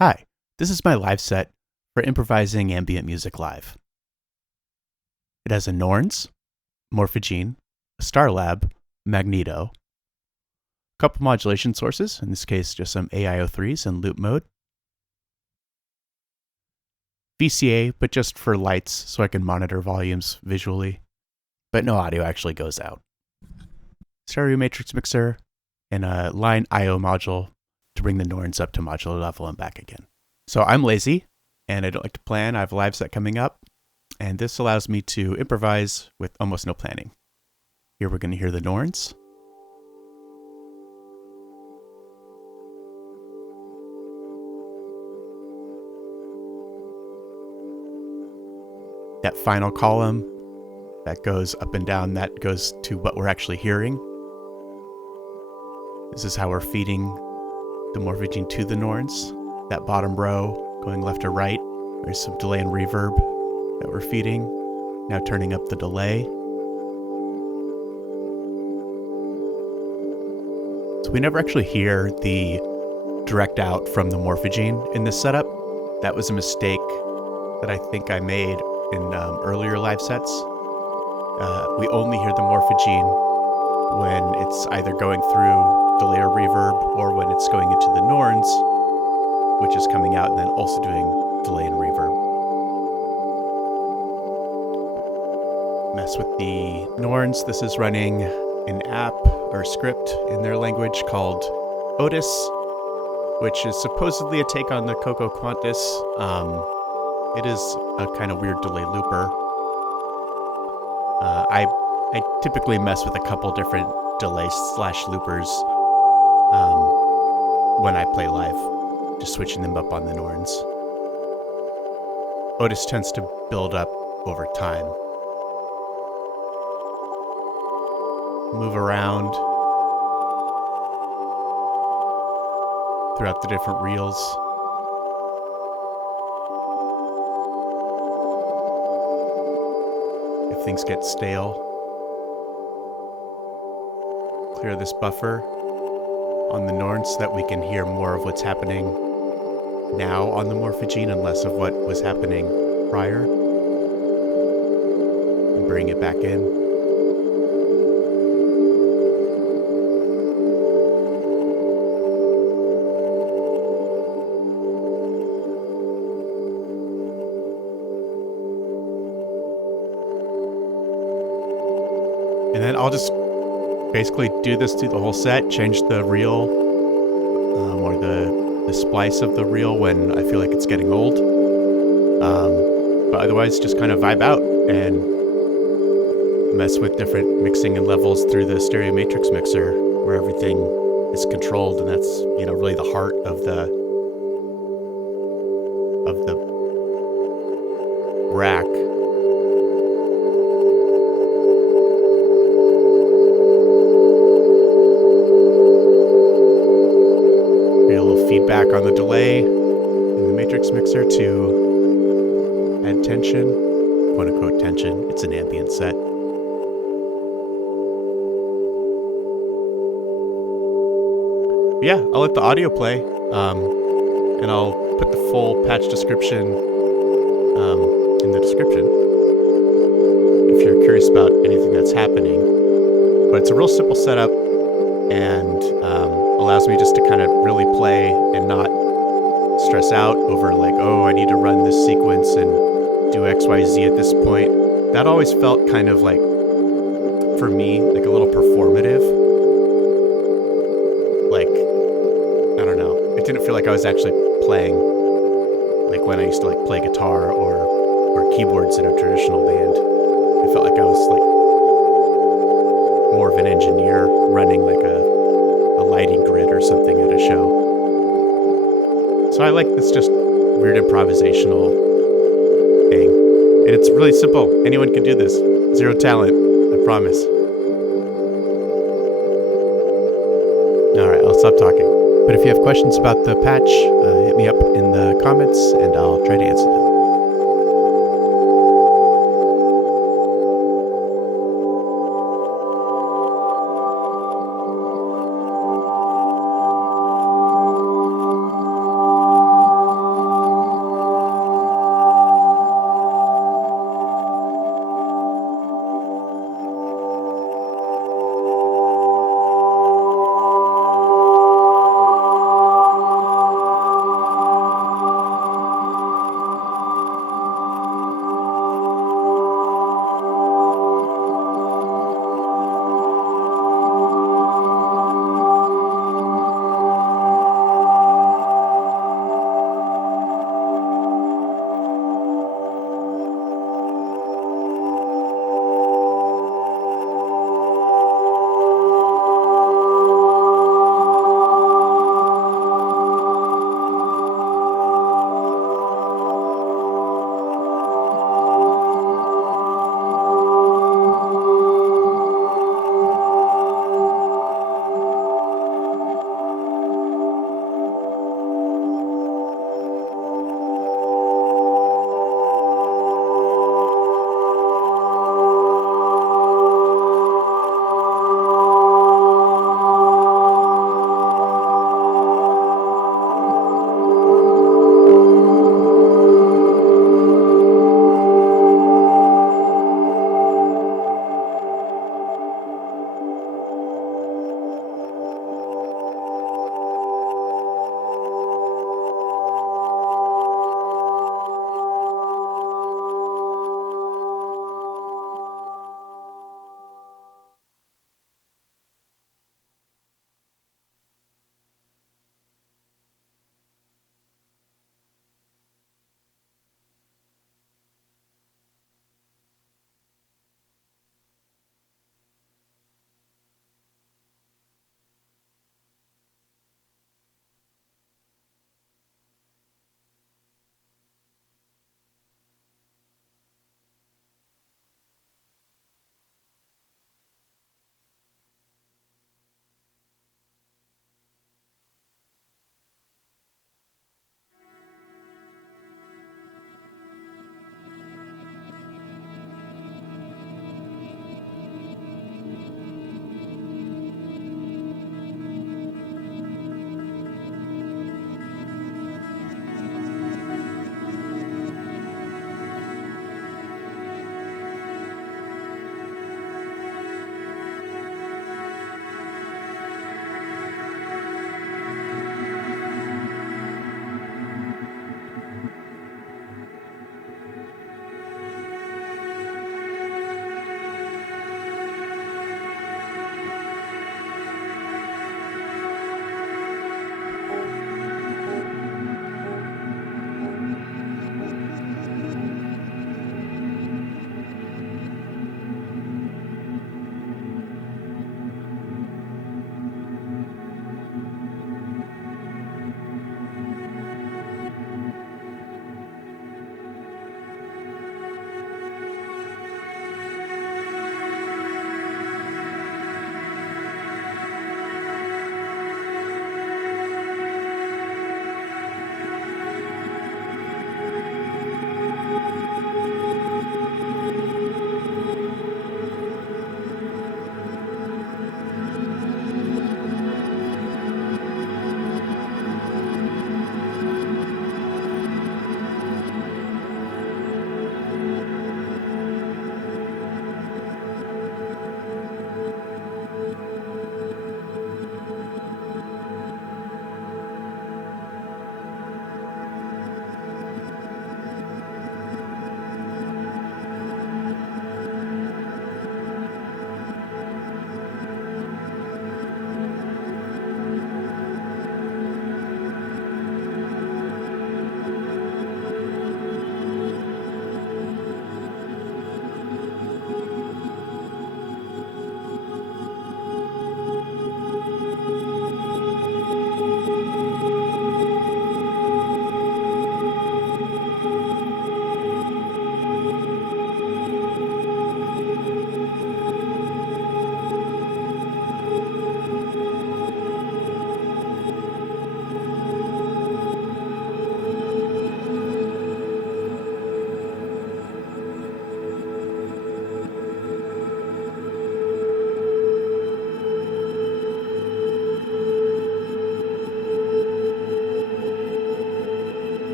Hi, this is my live set for Improvising Ambient Music Live. It has a Norns, Morphagene, a Starlab, Magneto, a couple modulation sources, in this case just some AI003s in loop mode, VCA, but just for lights so I can monitor volumes visually, but no audio actually goes out. Stereo Matrix Mixer, and a line I/O module to bring the Norns up to modular level and back again. So I'm lazy, and I don't like to plan. I have a live set coming up, and this allows me to improvise with almost no planning. Here we're going to hear the Norns. That final column that goes up and down, that goes to what we're actually hearing. This is how we're feeding the morphogene to the Norns. That bottom row going left to right, there's some delay and reverb that we're feeding. Now turning up the delay. So we never actually hear the direct out from the morphogene in this setup. That was a mistake that I think I made in earlier live sets. We only hear the morphogene when it's either going through delay or reverb or when it's going into the Norns, which is coming out and then also doing delay and reverb. Mess with the Norns. This is running an app or script in their language called Otis, which is supposedly a take on the Coco Quantus. It is a kind of weird delay looper. I typically mess with a couple different delay/loopers when I play live, just switching them up on the Norns. Otis tends to build up over time. Move around throughout the different reels. If things get stale, clear this buffer on the Norns so that we can hear more of what's happening now on the morphogene and less of what was happening prior. And bring it back in. And then I'll just basically do this through the whole set, change the reel or the splice of the reel when I feel like it's getting old. But otherwise just kind of vibe out and mess with different mixing and levels through the Stereo Matrix Mixer where everything is controlled, and that's, you know, really the heart of the rack. Feedback on the delay in the Matrix Mixer to add tension, quote unquote tension. It's an ambient set. But yeah, I'll let the audio play, and I'll put the full patch description in the description if you're curious about anything that's happening. But it's a real simple setup, and allows me just to kind of really play and not stress out over like, oh, I need to run this sequence and do XYZ at this point. That always felt kind of like, for me, like a little performative. Like, I don't know. It didn't feel like I was actually playing like when I used to like play guitar or keyboards in a traditional band. It felt like I was like more of an engineer running like a lighting grid or something at a show. So I like this just weird improvisational thing. And it's really simple. Anyone can do this. Zero talent, I promise. Alright, I'll stop talking. But if you have questions about the patch, hit me up in the comments